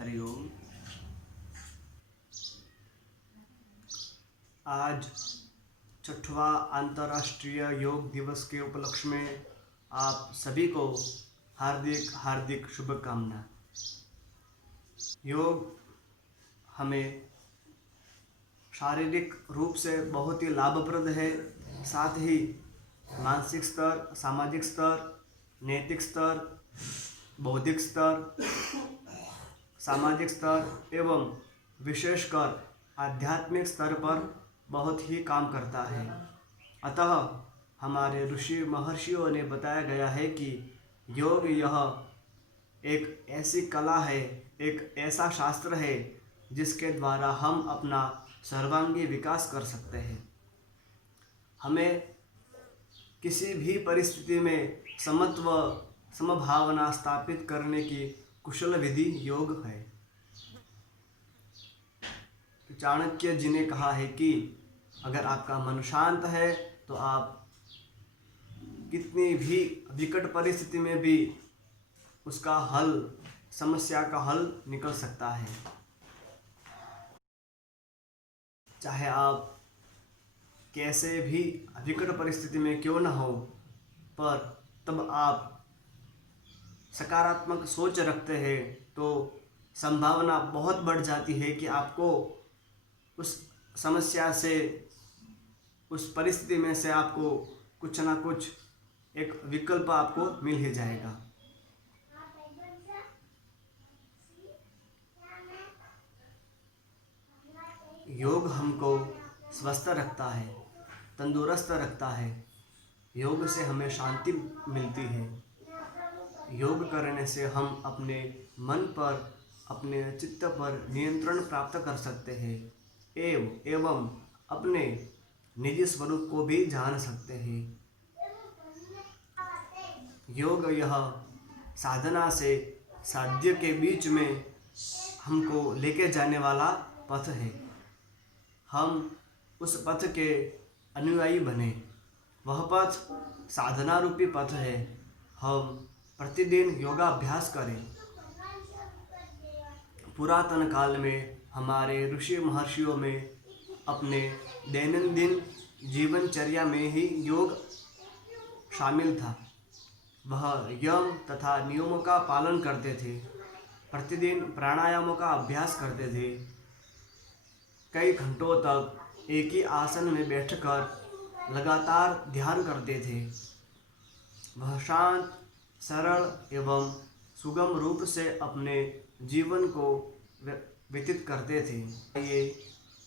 हरिओम। आज छठवां अंतर्राष्ट्रीय योग दिवस के उपलक्ष्य में आप सभी को हार्दिक हार्दिक शुभकामना। योग हमें शारीरिक रूप से बहुत ही लाभप्रद है, साथ ही मानसिक स्तर, सामाजिक स्तर, नैतिक स्तर, बौद्धिक स्तर, सामाजिक स्तर एवं विशेषकर आध्यात्मिक स्तर पर बहुत ही काम करता है। अतः हमारे ऋषि महर्षियों ने बताया गया है कि योग यह एक ऐसी कला है, एक ऐसा शास्त्र है जिसके द्वारा हम अपना सर्वांगी विकास कर सकते हैं। हमें किसी भी परिस्थिति में समत्व समभावना स्थापित करने की कुशल विधि योग है। चाणक्य जी ने कहा है कि अगर आपका मन शांत है तो आप कितनी भी विकट परिस्थिति में भी उसका हल, समस्या का हल निकल सकता है। चाहे आप कैसे भी विकट परिस्थिति में क्यों न हो, पर तब आप सकारात्मक सोच रखते हैं तो संभावना बहुत बढ़ जाती है कि आपको उस समस्या से, उस परिस्थिति में से आपको कुछ ना कुछ एक विकल्प आपको मिल ही जाएगा। योग हमको स्वस्थ रखता है, तंदुरुस्त रखता है। योग से हमें शांति मिलती है। योग करने से हम अपने मन पर, अपने चित्त पर नियंत्रण प्राप्त कर सकते हैं एवं अपने निजी स्वरूप को भी जान सकते हैं। योग यह साधना से साध्य के बीच में हमको लेके जाने वाला पथ है। हम उस पथ के अनुयायी बने। वह पथ साधना रूपी पथ है। हम प्रतिदिन योगाभ्यास करें। पुरातन काल में हमारे ऋषि महर्षियों में अपने दैनंदिन जीवनचर्या में ही योग शामिल था। वह यम तथा नियमों का पालन करते थे। प्रतिदिन प्राणायामों का अभ्यास करते थे। कई घंटों तक एक ही आसन में बैठकर लगातार ध्यान करते थे। वह शांत, सरल एवं सुगम रूप से अपने जीवन को व्यतीत करते थे। ये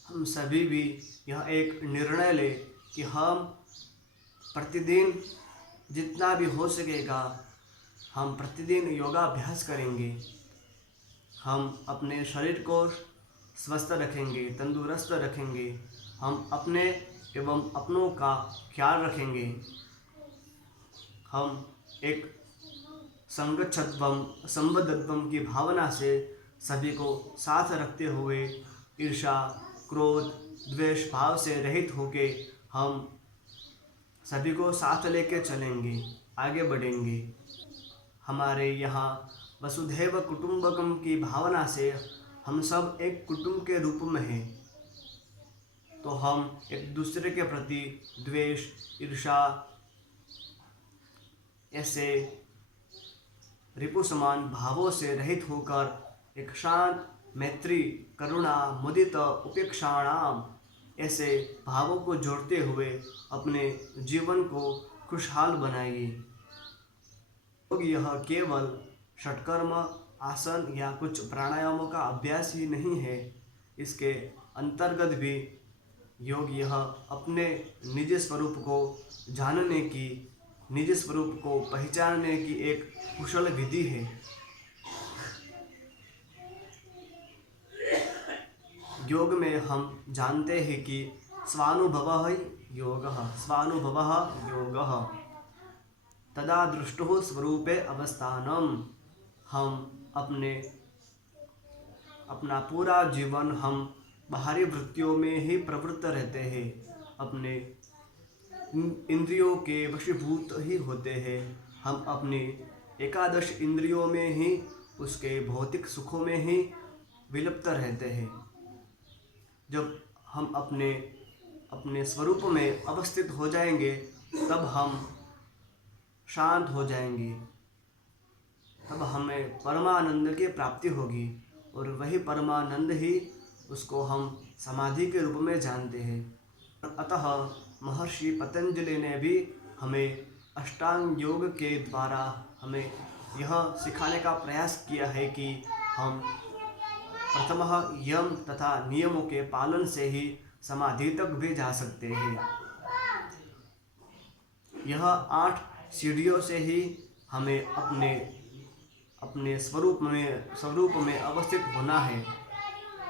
हम सभी भी यह एक निर्णय लें कि हम प्रतिदिन जितना भी हो सकेगा हम प्रतिदिन योगाभ्यास करेंगे। हम अपने शरीर को स्वस्थ रखेंगे, तंदुरुस्त रखेंगे। हम अपने एवं अपनों का ख्याल रखेंगे। हम एक संगच्छध्वम संबद्धत्वम की भावना से सभी को साथ रखते हुए ईर्ष्या, क्रोध, द्वेष भाव से रहित होके हम सभी को साथ लेके चलेंगे, आगे बढ़ेंगे। हमारे यहाँ वसुधैव कुटुंबकम की भावना से हम सब एक कुटुंब के रूप में हैं। तो हम एक दूसरे के प्रति द्वेष, ईर्ष्या, ऐसे रिपु समान भावों से रहित होकर एक शांत, मैत्री, करुणा, मुदित, उपेक्षाणाम ऐसे भावों को जोड़ते हुए अपने जीवन को खुशहाल बनाइए। यह केवल षटकर्म, आसन या कुछ प्राणायामों का अभ्यास ही नहीं है। इसके अंतर्गत भी योग यह अपने निज स्वरूप को जानने की, निज स्वरूप को पहचानने की एक कुशल विधि है। योग में हम जानते हैं कि स्वानुभवः योगः, स्वानुभवः योगः तदा दृष्टुः स्वरूपे अवस्थानम। हम अपना पूरा जीवन हम बाहरी वृत्तियों में ही प्रवृत्त रहते हैं, अपने इंद्रियों के वशीभूत ही होते हैं। हम अपने एकादश इंद्रियों में ही, उसके भौतिक सुखों में ही विलुप्त रहते हैं। जब हम अपने स्वरूप में अवस्थित हो जाएंगे तब हम शांत हो जाएंगे, तब हमें परमानंद की प्राप्ति होगी और वही परमानंद ही उसको हम समाधि के रूप में जानते हैं। अतः महर्षि पतंजलि ने भी हमें अष्टांग योग के द्वारा हमें यह सिखाने का प्रयास किया है कि हम प्रथमः यम तथा नियमों के पालन से ही समाधि तक भी जा सकते हैं। यह 8 सीढ़ियों से ही हमें अपने स्वरूप में अवस्थित होना है,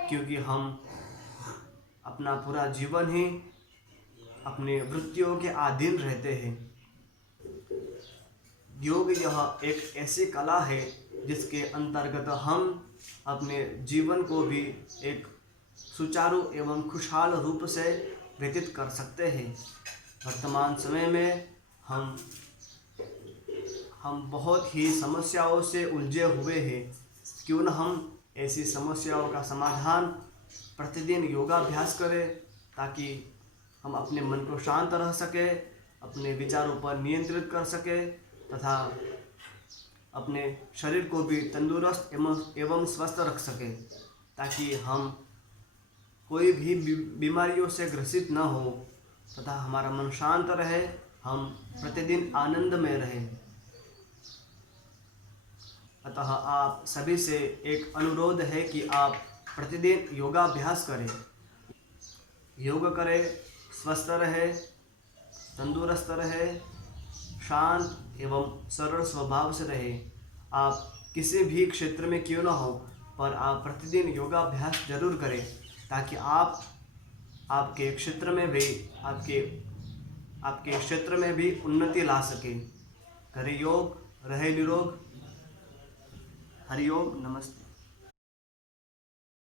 क्योंकि हम अपना पूरा जीवन ही अपने वृत्तियों के अधीन रहते हैं। योग यह एक ऐसी कला है जिसके अंतर्गत हम अपने जीवन को भी एक सुचारू एवं खुशहाल रूप से व्यतीत कर सकते हैं। वर्तमान समय में हम बहुत ही समस्याओं से उलझे हुए हैं। क्यों न हम ऐसी समस्याओं का समाधान प्रतिदिन योगाभ्यास करें, ताकि हम अपने मन को शांत रह सके, अपने विचारों पर नियंत्रित कर सके तथा अपने शरीर को भी तंदुरुस्त एवं स्वस्थ रख सके, ताकि हम कोई भी बीमारियों से ग्रसित न हो तथा हमारा मन शांत रहे, हम प्रतिदिन आनंद में रहें। अतः आप सभी से एक अनुरोध है कि आप प्रतिदिन योगाभ्यास करें, योग करें, स्वस्थ रहे, तंदुरुस्त रहे, शांत एवं सरल स्वभाव से रहे। आप किसी भी क्षेत्र में क्यों न हो, पर आप प्रतिदिन योगाभ्यास जरूर करें, ताकि आप आपके क्षेत्र में भी उन्नति ला सकें। करें योग, रहे निरोग। हरि ओम, नमस्ते।